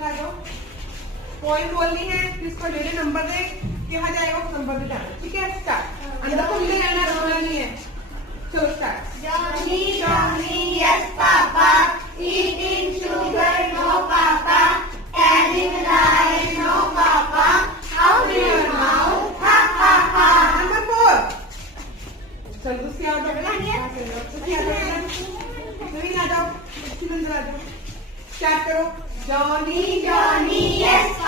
इधर आ जाओ। पॉइंट बोलनी है, जिसको लेने नंबर दे, कहा जाएगा उस नंबर पे जाना। ठीक है, स्टार्ट। अंदर को ले जाना, रोना नहीं है। चलो start. Johnny, Johnny, yes papa, eating sugar, no papa, telling lies, no papa, out your mouth, ha ha ha. Number 4। चलो दूसरी आ जाओ। दूसरी आ जाओ। नवीन आ जाओ। अंदर आ जाओ। स्टार्ट करो। Johnny Johnny, yes